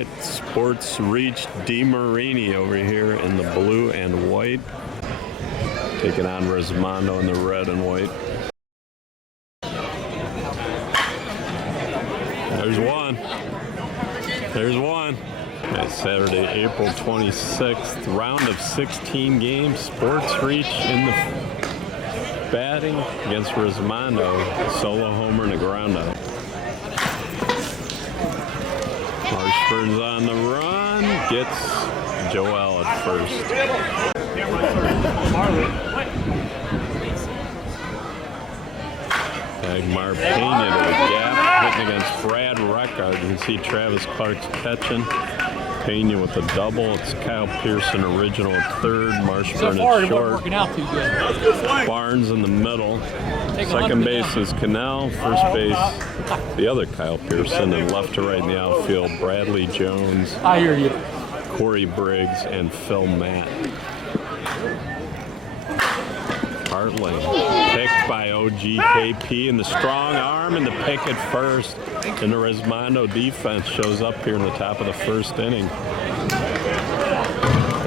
right, Sports Reach DeMarini over here in the blue and white, taking on Resmondo in the red and white. There's one. There's one. Okay, Saturday, April 26th, round of 16 games. Sports Reach in the batting against Resmondo. Solo homer and a ground out. Marshford's on the run. Gets Joel at first. Dagmar Pena to the gap, hitting against Brad Reckard. You can see Travis Clark's catching. Pena with a double. It's Kyle Pearson original at third. Marshburn at short. Barnes in the middle. Second base is Cannell. First base, the other Kyle Pearson. And left to right in the outfield, Bradley Jones, I hear you. Corey Briggs, and Phil Matt. Hartling picked by OGKP, and the strong arm and the pick at first. And the Resmondo defense shows up here in the top of the first inning.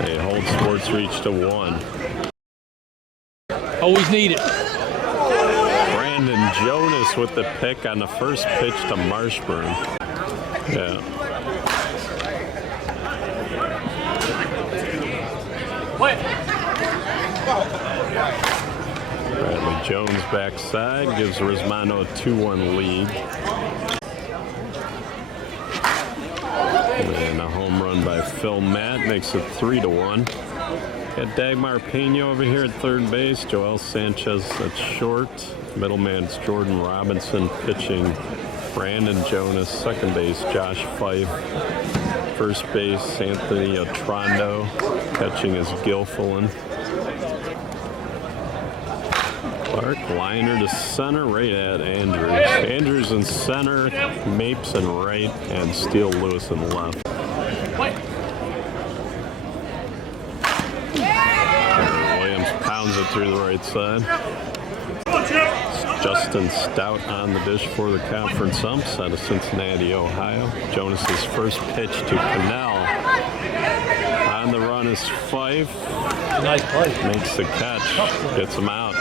They hold Sports Reach to 1. Always need it. Brandon Jonas with the pick on the first pitch to Marshburn. Yeah. Bradley Jones backside gives Resmondo a 2-1 lead. And a home run by Phil Matt makes it 3-1. Got Dagmar Pena over here at third base. Joel Sanchez at short. Middleman's Jordan Robinson pitching. Brandon Jonas, second base, Josh Fife. First base, Anthony Otrondo. Catching is Gilfillan. Clark, liner to center, right at Andrews. Andrews in center, Mapes in right, and Steele Lewis in left. Williams pounds it through the right side. Justin Stout on the dish for the conference umps out of Cincinnati, Ohio. Jonas's first pitch to Cannell. On the run is Fife. Nice play. Makes the catch, gets him out.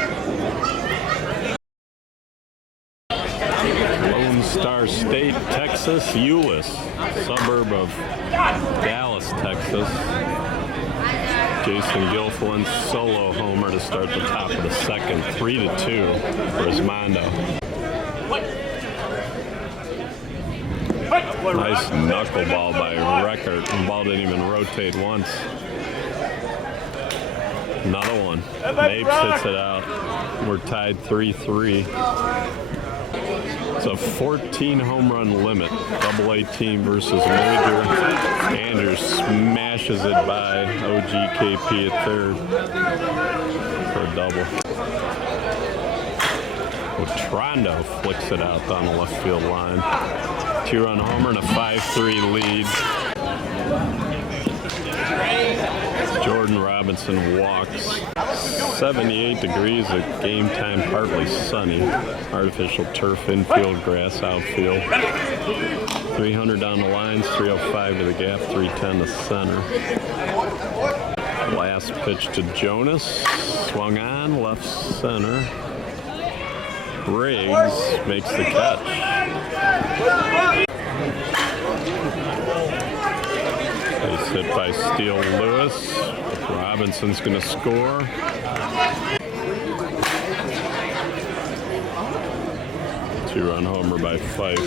Lone Star State, Texas, Euless, suburb of Dallas, Texas. Jason Gilfillan solo homer to start the top of the second, 3-2 for Resmondo. Nice knuckleball by Reckert. The ball didn't even rotate once. Another one. Mapes hits it out. We're tied 3-3. It's a 14 home run limit. Double-A team versus major. Andrews smashes it by OGKP at third for a double. Otrondo flicks it out down the left field line. 2-run homer and a 5-3 lead. Jordan Robinson walks. 78 degrees at game time, partly sunny. Artificial turf infield, grass outfield. 300 down the lines, 305 to the gap, 310 to center. Last pitch to Jonas. Swung on, left center. Briggs makes the catch. Base hit by Steele Lewis. Robinson's going to score. Two-run homer by Fife.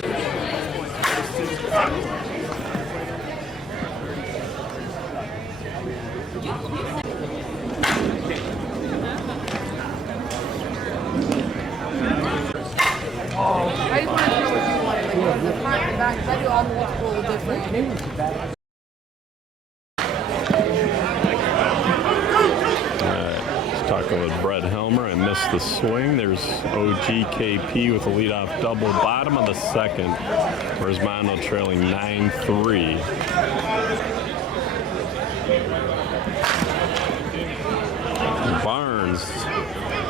I just want to know what you want. Like, the front and back, because I do all multiple different. Talking with Brett Helmer. I missed the swing. There's OGKP with a leadoff double. Bottom of the second. Resmondo trailing 9-3. Barnes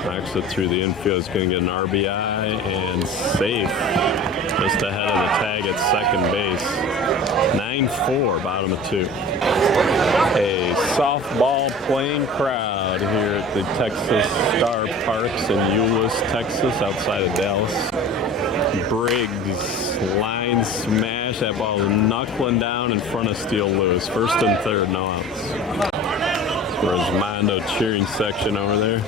knocks it through the infield. He's going to get an RBI and safe. Just ahead of the tag at second base. 9-4, bottom of 2. A softball playing crowd here at the Texas Star Parks in Euless, Texas, outside of Dallas. Briggs, line smash. That ball is knuckling down in front of Steele Lewis. First and third, no outs. Resmondo cheering section over there.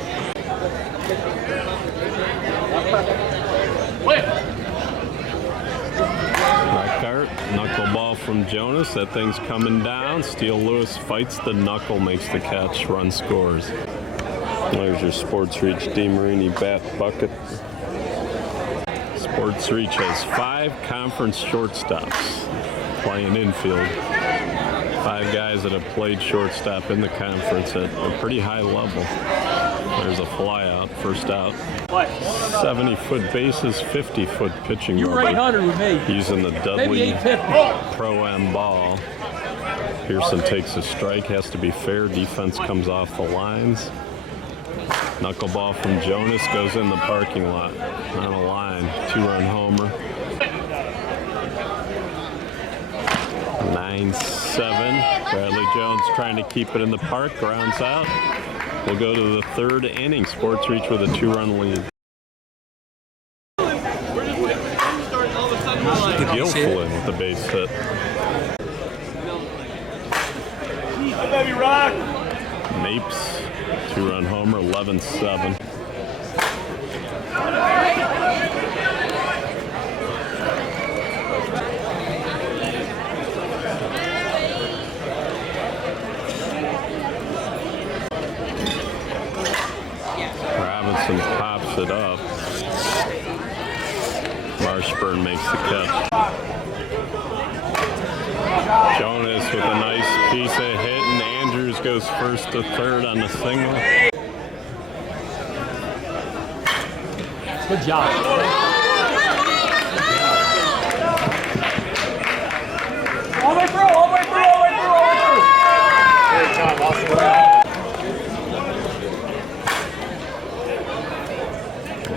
Reckart, knuckleball from Jonas. That thing's coming down. Steele Lewis fights the knuckle, makes the catch, run scores. There's your Sports Reach DeMarini bat bucket. Sports Reach has 5 conference shortstops playing infield. 5 guys that have played shortstop in the conference at a pretty high level. There's a fly out, first out. 70-foot bases, 50-foot pitching. You were 800 with me. Using the Dudley Pro-M ball. Pearson takes a strike, has to be fair. Defense comes off the lines. Knuckleball from Jonas goes in the parking lot on a line. 2-run homer. 9-7. Bradley Jones trying to keep it in the park. Grounds out. We'll go to the 3rd inning. Sports Reach with a 2-run lead. Gilflin with the base hit. Baby rock. Mapes, 2-run homer, 11-7. Robinson pops it up. Marshburn makes the catch. Jonas with a nice piece of hit, and Andrews goes first to third on the single. Good job. All the way through, all the way through, all the way through, all the way through. Great job, Austin.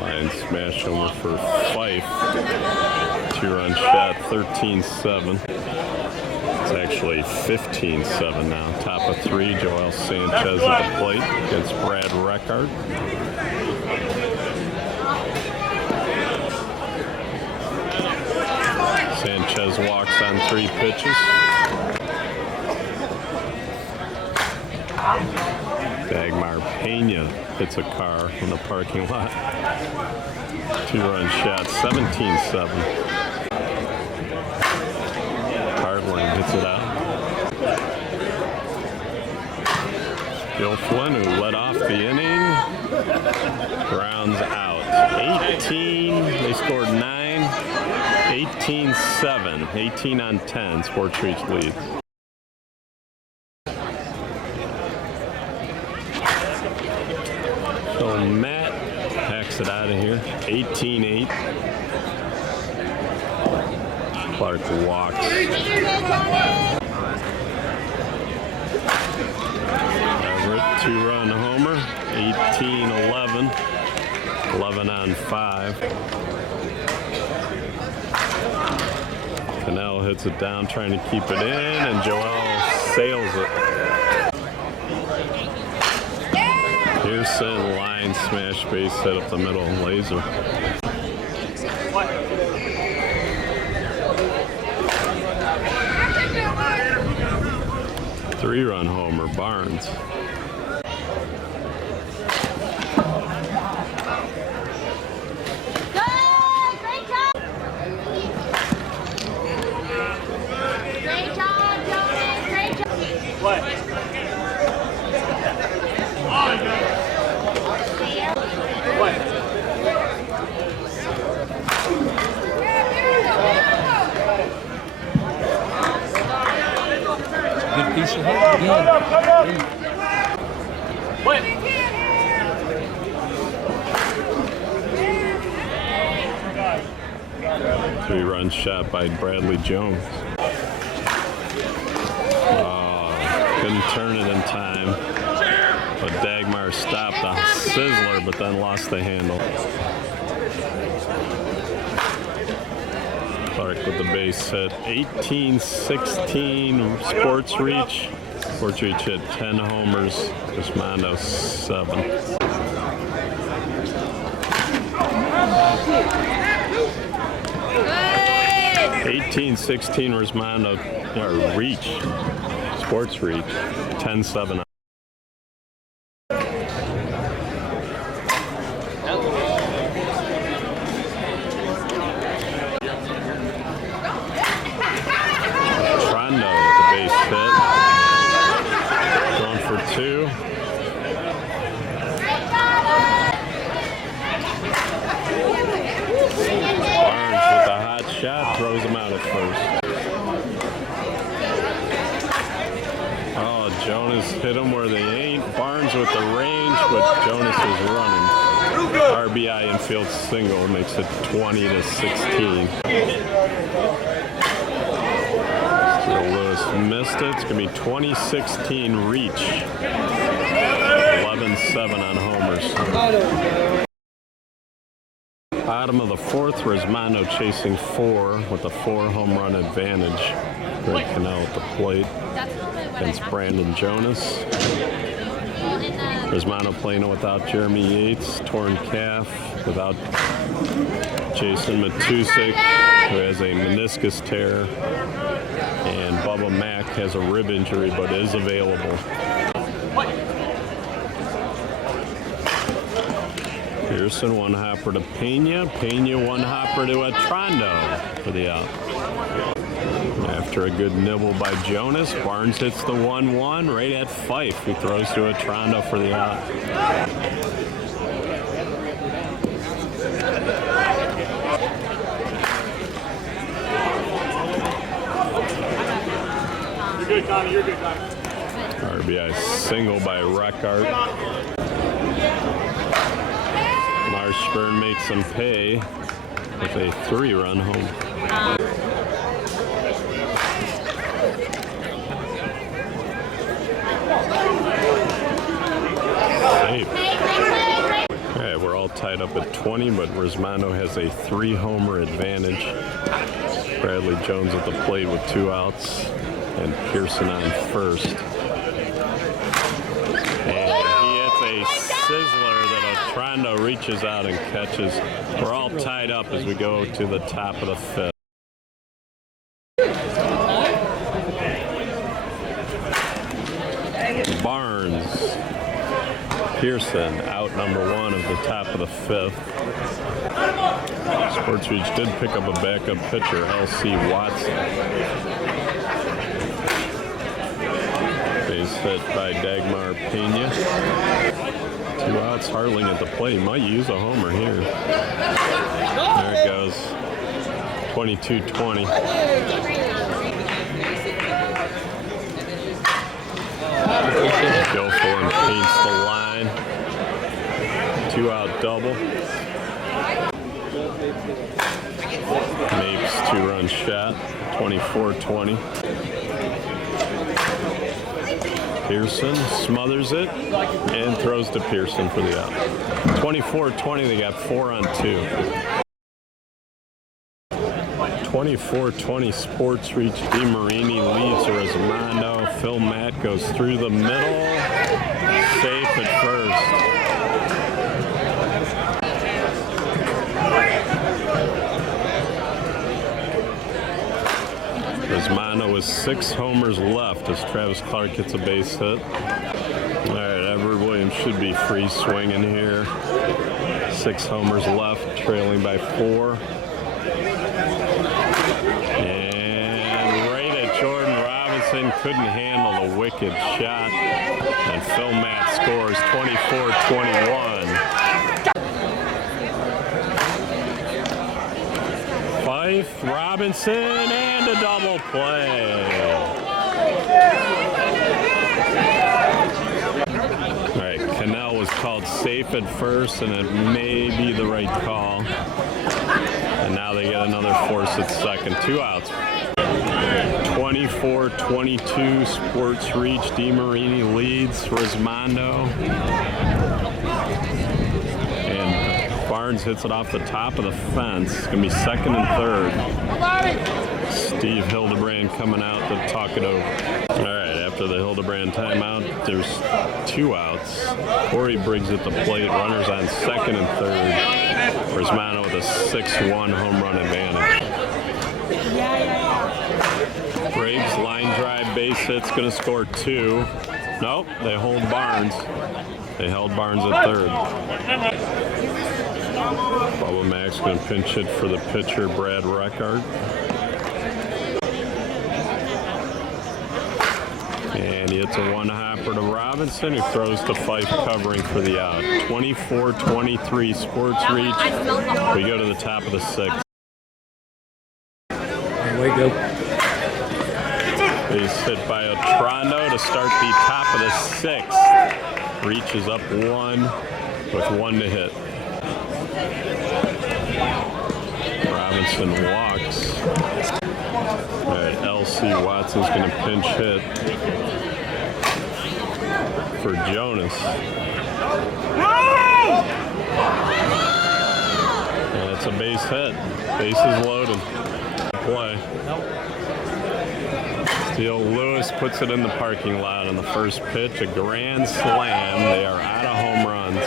Line smash over for Fife. 2-run shot, 13-7. It's actually 15-7 now. Top of 3, Joel Sanchez at the plate against Brad Reckart. Sanchez walks on 3 pitches. Dagmar Pena hits a car in the parking lot. 2-run shot, 17-7. Hartland hits it out. Gilflin, who led off the inning, grounds out. 18, they scored 9, 18-7, 18-10, Sports Reach leads. So Matt hacks it out of here, 18-8. Clark walks. Everett, 2-run homer, 18-11, 11-5. Cannell hits it down, trying to keep it in, and Joel sails it. Pearson, line smash, base hit up the middle, laser. Three-run homer, Barnes. Good piece of hit again. 3-run shot by Bradley Jones. Oh, couldn't turn it in time. But Dagmar stopped a sizzler, but then lost the handle. Clark with the base hit. 18-16 Sports Reach. Sports Reach hit 10 homers. Resmondo 7. Good. 18-16 Resmondo Reach. Sports Reach. 10-7. Two. Barnes with a hot shot, throws him out at first. Oh, Jonas hit him where they ain't. Barnes with the range, but Jonas is running. RBI infield single makes it 20-16. Lewis missed it. It's going to be 20-16 Reach. 11-7 on homers. Bottom of the fourth, Resmondo chasing 4 with a 4 home run advantage. Greg Cannell at the plate against Brandon Jonas. Resmondo playing without Jeremy Yates, torn calf, without Jason Matusik, who has a meniscus tear. And Bubba Mack has a rib injury, but is available. Pearson, 1 hopper to Pena. Pena, 1 hopper to Atrondo for the out. After a good nibble by Jonas, Barnes hits the 1-1 right at Fife, who throws to Atrondo for the out. Good, Tommy. You're good, Tommy. RBI single by Reckart. Marshburn makes him pay with a 3-run home. Safe. Okay, we're all tied up at 20, but Resmondo has a 3-homer advantage. Bradley Jones at the plate with 2 outs. And Pearson on first. And he hits a sizzler that Atrondo reaches out and catches. We're all tied up as we go to the top of the 5th. Barnes, Pearson, out number 1 of the top of the 5th. Sports Reach did pick up a backup pitcher, L.C. Watson. Base hit by Dagmar Pena. 2 outs, Hartling at the plate. Might use a homer here. There it goes. 22-20. Gilfillan paints the line. 2-out double. Mapes 2-run shot. 24-20. Pearson smothers it and throws to Pearson for the out. 24-20, they got 4 on 2. 24-20 Sports Reach. DeMarini leads Resmondo. Phil Matt goes through the middle. Safe at first. Resmondo with 6 homers left as Travis Clark gets a base hit. All right, Everett Williams should be free swinging here. 6 homers left, trailing by 4. And right at Jordan Robinson, couldn't handle the wicked shot. And Phil Matt scores 24-21. Fife, Robinson, and a double play. All right, Cannell was called safe at first, and it may be the right call. And now they get another force at second. 2 outs. 24-22 Sports Reach. DeMarini leads Resmondo. And Barnes hits it off the top of the fence. It's going to be second and third. Steve Hildebrand coming out to talk it over. All right, after the Hildebrand timeout, there's 2 outs. Corey Briggs at the plate, runners on second and third. Resmondo with a 6-1 home run advantage. Briggs, line drive, base hit's gonna score 2. Nope, they hold Barnes. They held Barnes at third. Bubba Max gonna pinch hit for the pitcher, Brad Reckard. And he hits a 1-hopper to Robinson, who throws to Fife covering for the out. 24-23 Sports Reach. We go to the top of the 6th. There we go. Base hit by Otrando to start the top of the 6th. Reach is up 1 with 1 to hit. Robinson walks. All right, L.C. Watson's going to pinch hit for Jonas. And it's a base hit. Bases loaded. Play. Steele Lewis puts it in the parking lot on the first pitch. A grand slam. They are out of home runs.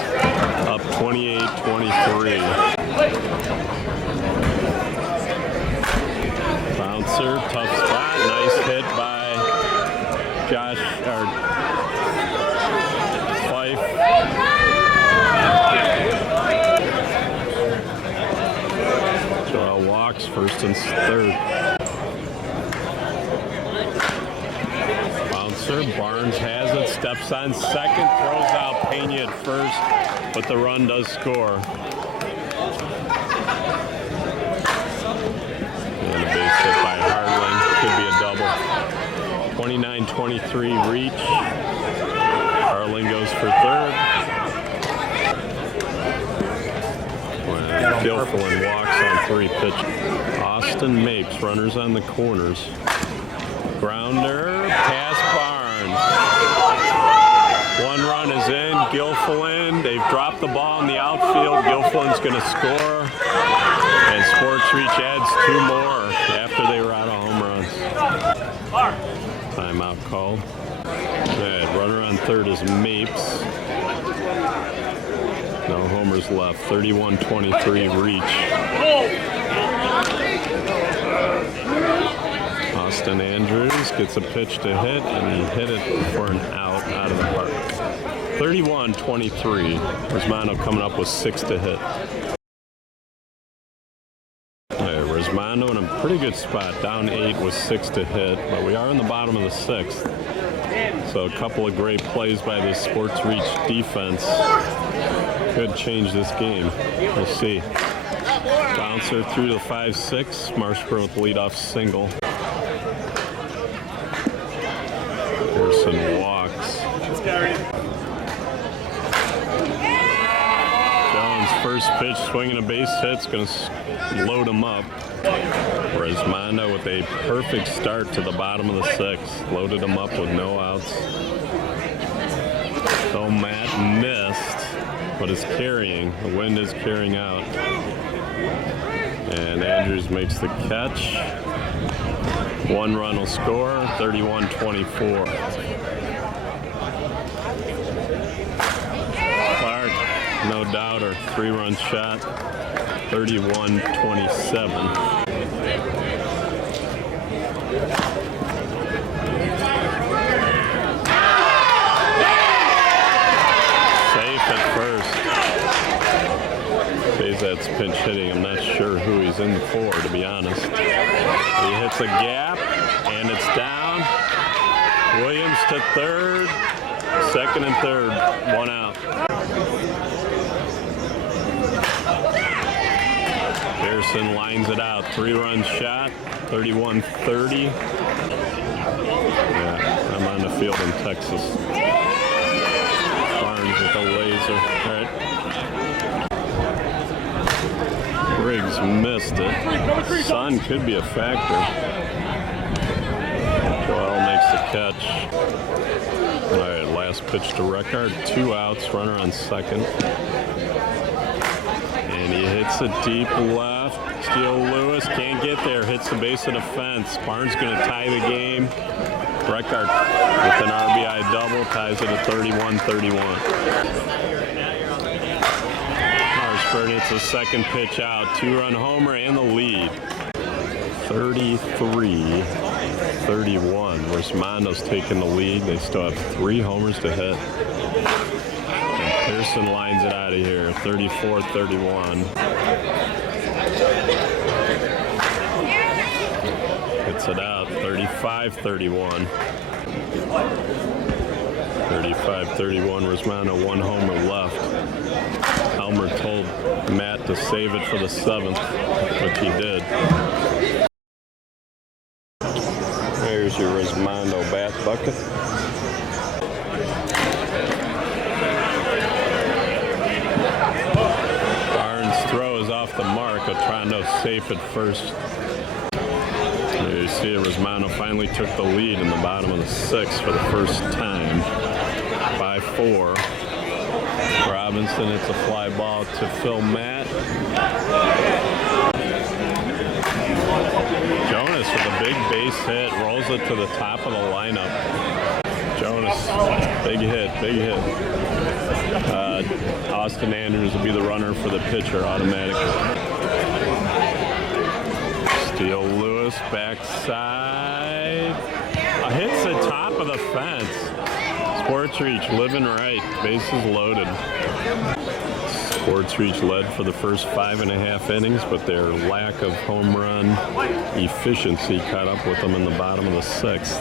Up 28-23. Bouncer, tough spot. Nice hit by Fife. Joel walks first and third. Bouncer, Barnes has it, steps on second, throws out Pena at first, but the run does score. And a base hit by Hardling, could be a double. 29-23 Reach. Hardling goes for third. Gilfillan walks on 3 pitches. Austin Mapes, runners on the corners. Grounder, pass Barnes. 1 run is in. Gilfillan, they've dropped the ball in the outfield. Gilfillan's going to score. And Sports Reach adds 2 more after they were out of home runs. Timeout called. Good. Runner on third is Mapes. No homers left. 31-23 Reach. Austin Andrews gets a pitch to hit, and he hit it for an out of the park. 31-23. Resmondo coming up with 6 to hit. Resmondo in a pretty good spot, down 8 with 6 to hit, but we are in the bottom of the 6th. So a couple of great plays by this Sports Reach defense could change this game. We'll see. Bouncer through to 5-6. Marshburn with leadoff single. Pearson walks. Jones, first pitch, swinging a base hit's going to load him up. Resmondo with a perfect start to the bottom of the 6th. Loaded him up with no outs. So Matt missed, but is carrying. The wind is carrying out. And Andrews makes the catch. 1 run will score, 31-24. Clark, no doubter, 3-run shot, 31-27. That's pinch hitting. I'm not sure who he's in for, to be honest. He hits a gap, and it's down. Williams to third. Second and third. 1 out. Pearson lines it out. 3-run shot. 31-30. Yeah, I'm on the field in Texas. Barnes with a laser. All right. Briggs missed it. Sun could be a factor. Joel makes the catch. All right, last pitch to Reckard. 2 outs, runner on second. And he hits it deep left. Steele Lewis can't get there, hits the base of the fence. Barnes going to tie the game. Reckart with an RBI double ties it at 31-31. Marshburn hits a second pitch out, 2-run homer and the lead. 33-31. Resmondo's taking the lead. They still have 3 homers to hit. And Pearson lines it out of here, 34-31. Hits it out, 35-31. 35-31, Resmondo, 1 homer left. Elmer told Matt to save it for the 7th, which he did. There's your Resmondo bat bucket. Barnes' throw is off the mark. Otrando safe at first. There you see Resmondo finally took the lead in the bottom of the 6th for the first time. 5-4. Robinson hits a fly ball to Phil Matt. Jonas with a big base hit, rolls it to the top of the lineup. Jonas, big hit, big hit. Austin Andrews will be the runner for the pitcher automatically. Steele Lewis backside. Hits the top of the fence. Sports Reach living right, bases loaded. Sports Reach led for the first 5.5 innings, but their lack of home run efficiency caught up with them in the bottom of the 6th.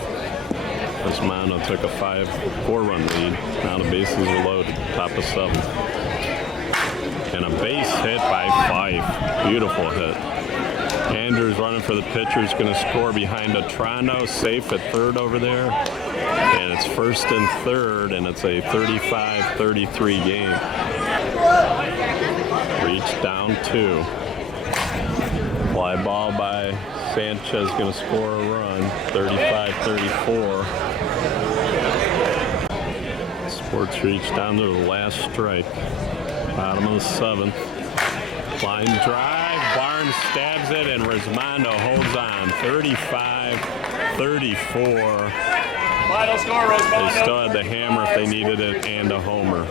Resmondo took a 4-run lead. Now the bases are loaded, top of 7th. And a base hit by Fife. Beautiful hit. Andrews running for the pitcher. He's going to score behind Otrando, safe at 3rd over there. And it's 1st and 3rd, and it's a 35-33 game. Reach down 2. Fly ball by Sanchez, going to score a run, 35-34. Sports Reach down to the last strike. Bottom of the 7th. Line drive, Barnes stabs it, and Resmondo holds on, 35-34. Final score, Resmondo. They still had the hammer if they needed it and a homer.